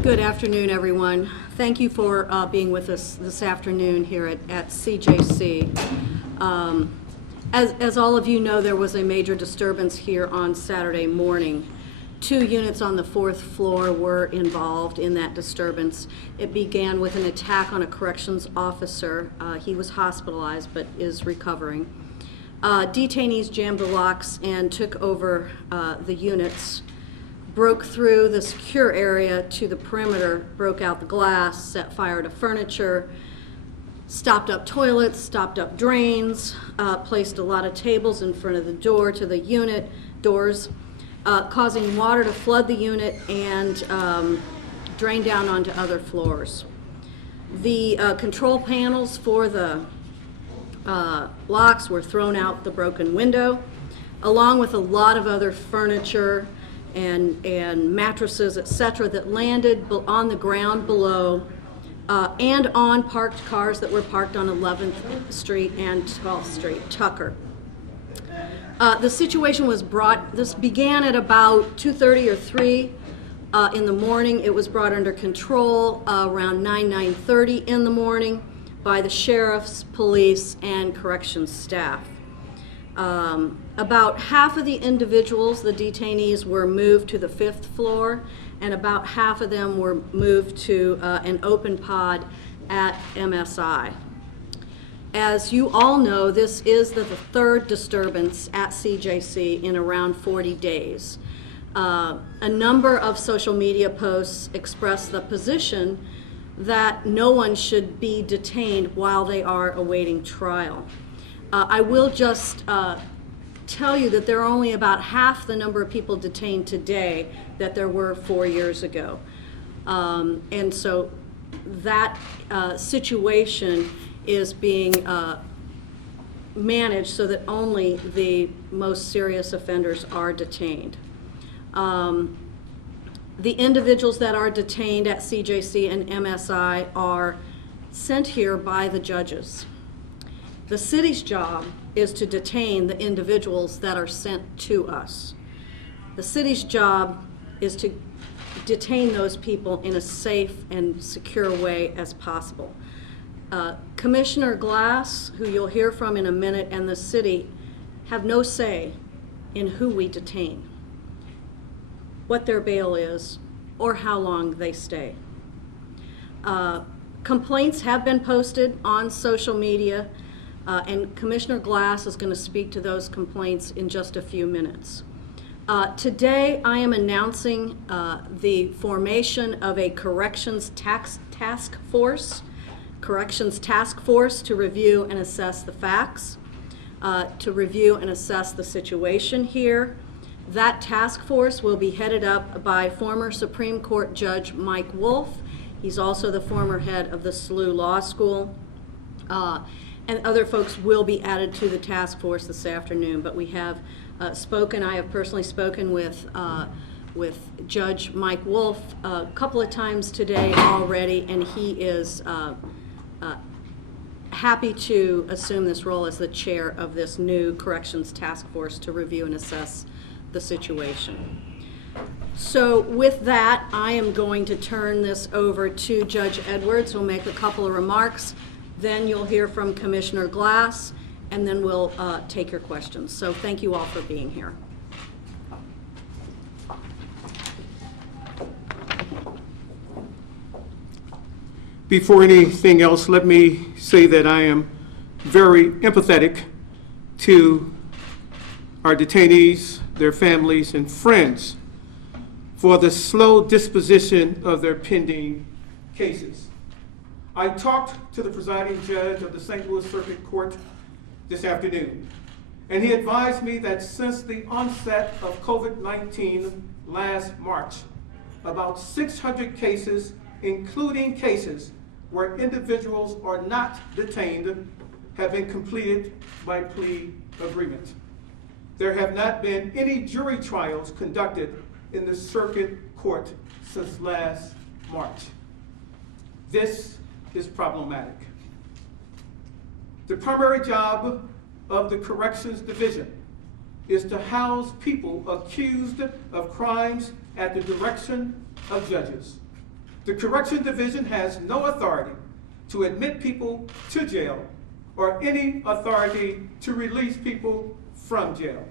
Good afternoon, everyone. Thank you for being with us this afternoon here at CJC. As all of you know, there was a major disturbance here on Saturday morning. 2 units on the 4th floor were involved in that disturbance. It began with an attack on a corrections officer. He was hospitalized but is recovering. Detainees jammed the locks and took over the units, broke through the secure area to the perimeter, broke out the glass, set fire to furniture, stopped up toilets, stopped up drains, placed a lot of tables in front of the door to the unit doors, causing water to flood the unit and drain down onto other floors. The control panels for the locks were thrown out the broken window, along with a lot of other furniture and mattresses, etc., that landed on the ground below and on parked cars that were parked on 11th Street and 12th Street, Tucker. The situation was this began at about 2:30 or 3 in the morning. It was brought under control around 9:30 in the morning by the sheriff's, police, and corrections staff. About half of the individuals, the detainees, were moved to the 5th floor, and about half of them were moved to an open pod at MSI. As you all know, this is the 3rd disturbance at CJC in around 40 days. A number of social media posts express the position that no one should be detained while they are awaiting trial. I will just tell you that there are only about half the number of people detained today that there were 4 years ago. And so that situation is being managed so that only the most serious offenders are detained. The individuals that are detained at CJC and MSI are sent here by the judges. The city's job is to detain the individuals that are sent to us. The city's job is to detain those people in a safe and secure way as possible. Commissioner Glass, who you'll hear from in a minute, and the city have no say in who we detain, what their bail is, or how long they stay. Complaints have been posted on social media, and Commissioner Glass is going to speak to those complaints in just a few minutes. Today, I am announcing the formation of a corrections task force to review and assess the facts, to review and assess the situation here. That task force will be headed up by former Supreme Court Judge Mike Wolf. He's also the former head of the SLU Law School. And other folks will be added to the task force this afternoon. But we have I have personally spoken with Judge Mike Wolf a couple of times today already, and he is happy to assume this role as the chair of this new corrections task force to review and assess the situation. So with that, I am going to turn this over to Judge Edwards, who will make a couple of remarks. Then you'll hear from Commissioner Glass, and then we'll take your questions. So thank you all for being here. Before anything else, let me say that I am very empathetic to our detainees, their families, and friends for the slow disposition of their pending cases. I talked to the presiding judge of the St. Louis Circuit Court this afternoon, and he advised me that since the onset of COVID-19 last March, about 600 cases, including cases where individuals are not detained, have been completed by plea agreement. There have not been any jury trials conducted in the circuit court since last March. This is problematic. The primary job of the Corrections Division is to house people accused of crimes at the direction of judges. The Correction Division has no authority to admit people to jail or any authority to release people from jail.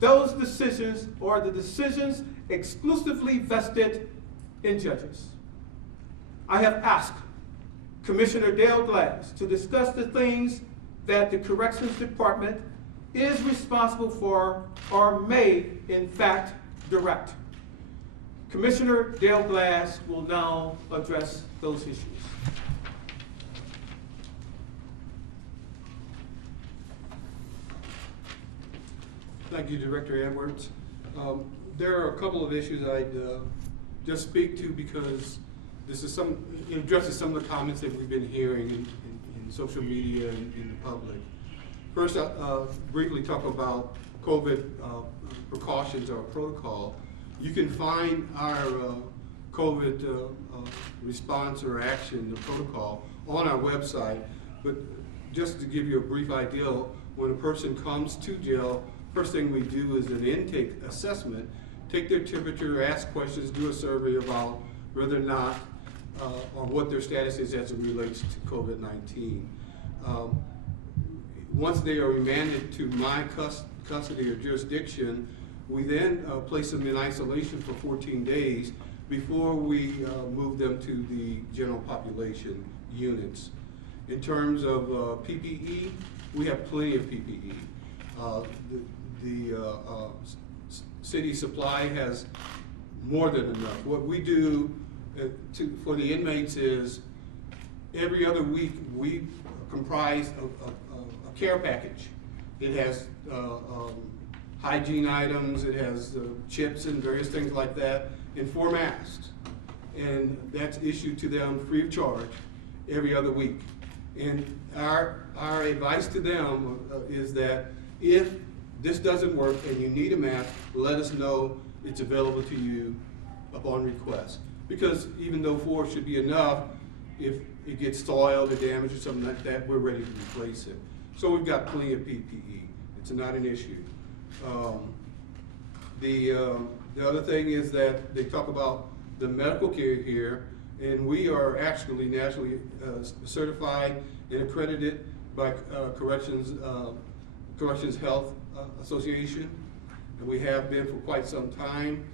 Those decisions are the decisions exclusively vested in judges. I have asked Commissioner Dale Glass to discuss the things that the Corrections Department is responsible for or may, in fact, direct. Commissioner Dale Glass will now address those issues. Thank you, Director Edwards. There are a couple of issues I'd just speak to because this is it addresses some of the comments that we've been hearing in social media and in the public. First, I'll briefly talk about COVID precautions or protocol. You can find our COVID response or action, the protocol, on our website. But just to give you a brief idea, when a person comes to jail, first thing we do is an intake assessment, take their temperature, ask questions, do a survey about whether or not or what their status is as it relates to COVID-19. Once they are remanded to my custody or jurisdiction, we then place them in isolation for 14 days before we move them to the general population units. In terms of PPE, we have plenty of PPE. The city supply has more than enough. What we do for the inmates is every other week we comprise a care package. It has hygiene items, it has chips and various things like that, and 4 masks. And that's issued to them free of charge every other week. And our advice to them is that if this doesn't work and you need a mask, let us know. It's available to you upon request. Because even though 4 should be enough, if it gets soiled or damaged or something like that, we're ready to replace it. So we've got plenty of PPE. It's not an issue. The other thing is that they talk about the medical care here, and we are actually nationally certified and accredited by Corrections Health Association, and we have been for quite some time.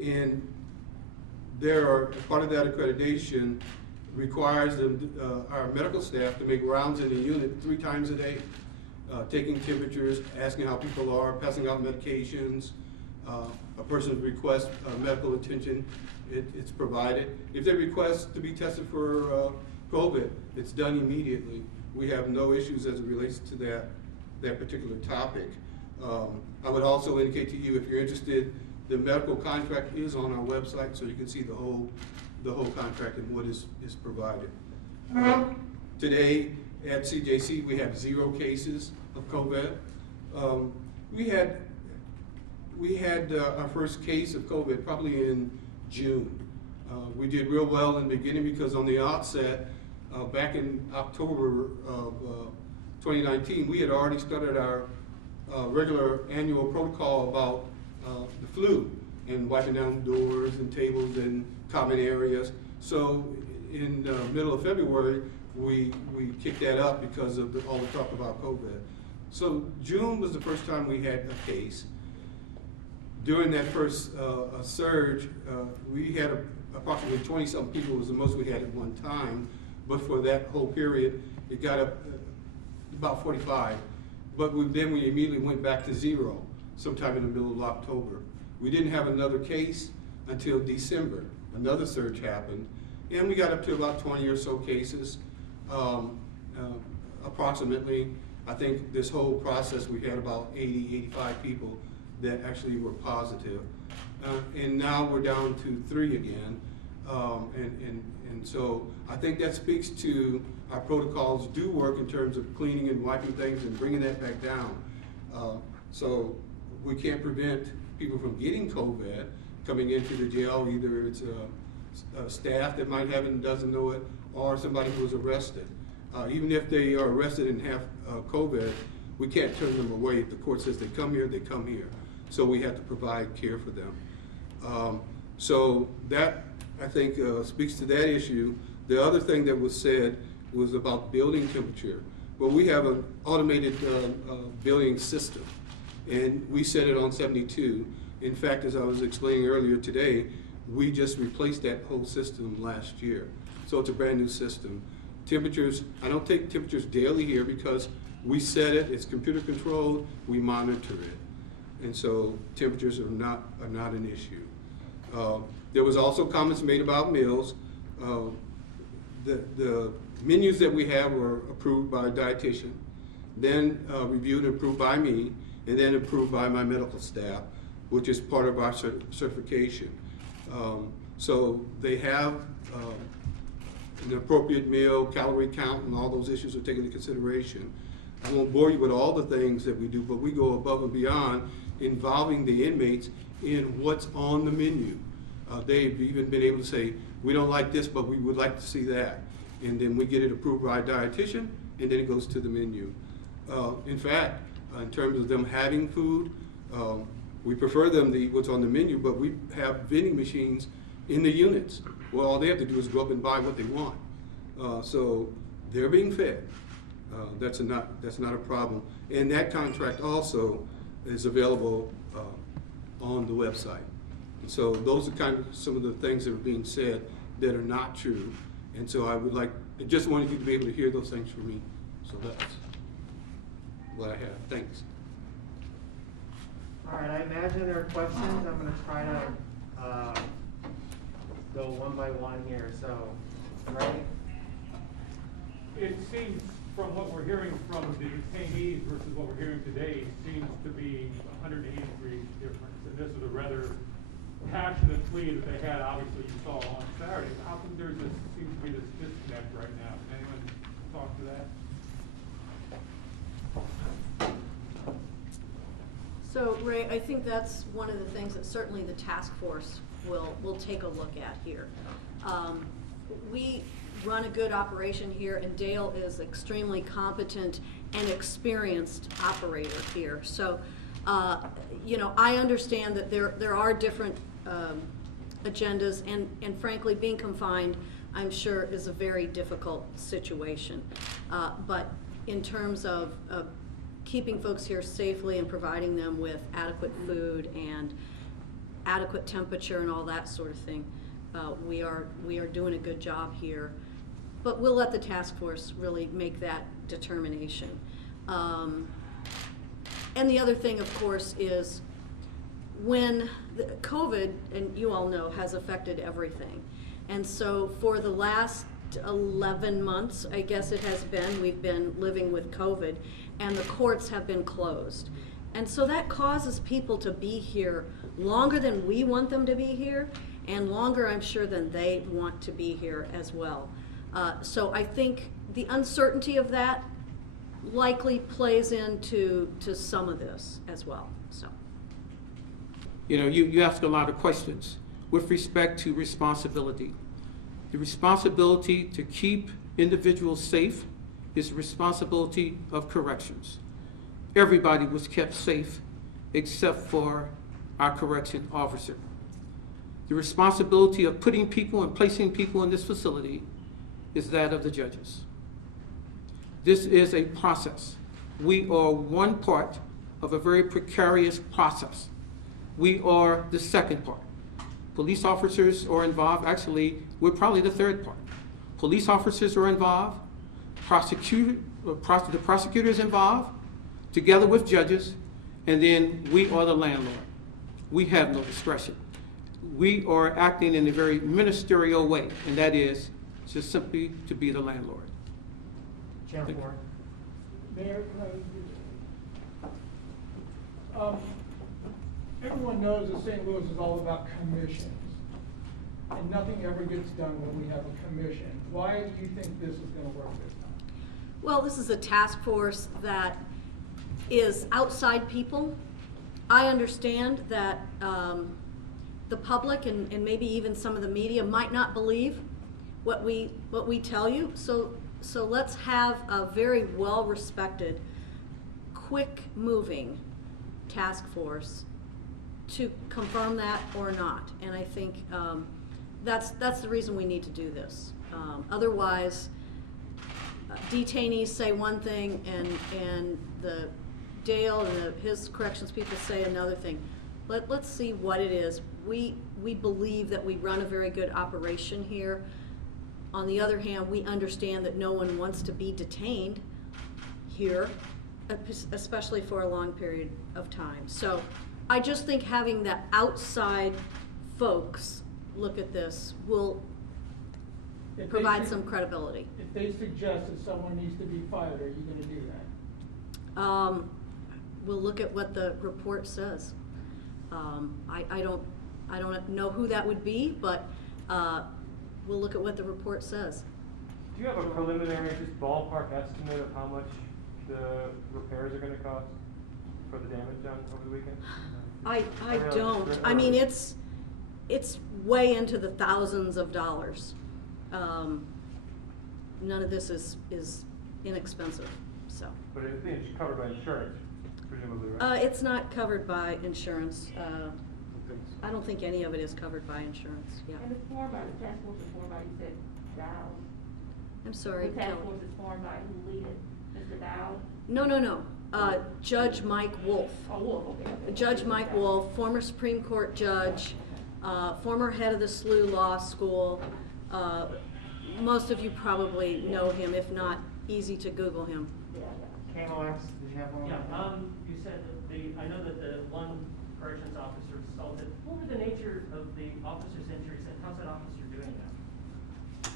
And part of that accreditation requires our medical staff to make rounds in the unit 3 times a day, taking temperatures, asking how people are, passing out medications. A person requests medical attention, it's provided. If they request to be tested for COVID, it's done immediately. We have no issues as it relates to that particular topic. I would also indicate to you, if you're interested, the medical contract is on our website, so you can see the whole contract and what is provided. Today at CJC, we have 0 cases of COVID. We had our first case of COVID probably in June. We did real well in the beginning because on the outset, back in October of 2019, we had already started our regular annual protocol about the flu and wiping down doors and tables and common areas. So in the middle of February, we kicked that up because of all the talk about COVID. So June was the first time we had a case. During that first surge, we had approximately 20-something people was the most we had at one time. But for that whole period, it got up about 45. But then we immediately went back to 0 sometime in the middle of October. We didn't have another case until December. Another surge happened, and we got up to about 20 or so cases. Approximately, I think this whole process we had about 80, 85 people that actually were positive. And now we're down to 3 again. And so I think that speaks to our protocols do work in terms of cleaning and wiping things and bringing that back down. So we can't prevent people from getting COVID coming into the jail. Either it's a staff that might have it and doesn't know it, or somebody who was arrested. Even if they are arrested and have COVID, we can't turn them away. If the court says they come here, they come here. So we have to provide care for them. So that I think speaks to that issue. The other thing that was said was about building temperature. Well, we have an automated building system, and we set it on 72. In fact, as I was explaining earlier today, we just replaced that whole system last year. So it's a brand new system. Temperatures, I don't take temperatures daily here because we set it, it's computer controlled, we monitor it. And so temperatures are not an issue. There was also comments made about meals. The menus that we have were approved by a dietitian, then reviewed and approved by me, and then approved by my medical staff, which is part of our certification. So they have an appropriate meal, calorie count, and all those issues are taken into consideration. I won't bore you with all the things that we do, but we go above and beyond involving the inmates in what's on the menu. They've even been able to say, we don't like this, but we would like to see that. And then we get it approved by a dietitian, and then it goes to the menu. In fact, in terms of them having food, we prefer them to eat what's on the menu, but we have vending machines in the units. Well, all they have to do is go up and buy what they want. So they're being fed. That's not a problem. And that contract also is available on the website. And so those are kind of some of the things that are being said that are not true. And so I just wanted you to be able to hear those things from me. So that's what I have. Thanks. All right, I imagine there are questions. I'm going to try to go one by one here. So, Ray? It seems from what we're hearing from the detainees versus what we're hearing today seems to be 180 degrees difference. And this was a rather passionate plea that they had, obviously you saw on Saturday. How come there seems to be this disconnect right now? Can anyone talk to that? So, Ray, I think that's one of the things that certainly the task force will take a look at here. We run a good operation here, and Dale is extremely competent and experienced operator here. So, I understand that there are different agendas, and frankly, being confined, I'm sure, is a very difficult situation. But in terms of keeping folks here safely and providing them with adequate food and adequate temperature and all that sort of thing, we are doing a good job here. But we'll let the task force really make that determination. And the other thing, of course, is when COVID, and you all know, has affected everything. And so for the last 11 months, I guess it has been, we've been living with COVID, and the courts have been closed. And so that causes people to be here longer than we want them to be here, and longer, I'm sure, than they want to be here as well. So I think the uncertainty of that likely plays into some of this as well. So, you ask a lot of questions with respect to responsibility. The responsibility to keep individuals safe is the responsibility of corrections. Everybody was kept safe except for our correction officer. The responsibility of putting people and placing people in this facility is that of the judges. This is a process. We are one part of a very precarious process. We are the second part. Police officers are involved. Actually, we're probably the third part. Police officers are involved. The prosecutor is involved, together with judges, and then we are the landlord. We have no discretion. We are acting in a very ministerial way, and that is just simply to be the landlord. Chairman Moore. Mayor, everyone knows that St. Louis is all about commissions, and nothing ever gets done when we have a commission. Why do you think this is going to work this time? well, this is a task force that is outside people. I understand that the public and maybe even some of the media might not believe what we tell you. So let's have a very well-respected, quick-moving task force to confirm that or not. And I think that's the reason we need to do this. Otherwise, detainees say one thing and the Dale and his corrections people say another thing. Let's see what it is. We believe that we run a very good operation here. On the other hand, we understand that no one wants to be detained here, especially for a long period of time. So I just think having the outside folks look at this will If they provide su- some credibility. If they suggest that someone needs to be fired, are you gonna do that? We'll look at what the report says. I don't know who that would be, but we'll look at what the report says. Do you have a preliminary, just ballpark estimate of how much the repairs are gonna cost for the damage done over the weekend? I really don't. just- I mean, it's way into the thousands of dollars. None of this is inexpensive, so. But it's covered by insurance, presumably, right? It's not covered by insurance. I don't think any of it is covered by insurance, yeah. And it's formed by, the task force is formed by, you said, Dow. I'm sorry, The task Kelly. force is formed by who lead it? Mr. Dow? No. Judge Mike Wolf. Oh, Wolf, okay. Judge Mike Wolf, former Supreme Court judge, former head of the SLU Law School. Most of you probably know him, if not, easy to Google him. Yeah. KMOX, did you have one? Yeah, you said that I know that the one corrections officer assaulted. What were the nature of the officer's injuries and how's that officer doing now?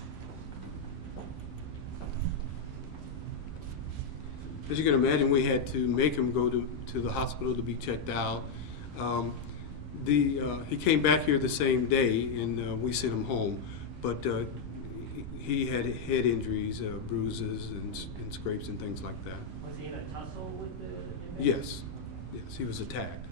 As you can imagine, we had to make him go to the hospital to be checked out. He came back here the same day, and we sent him home. But he had head injuries, bruises, and scrapes and things like that. Was he in a tussle with the inmates? Yes, he was attacked.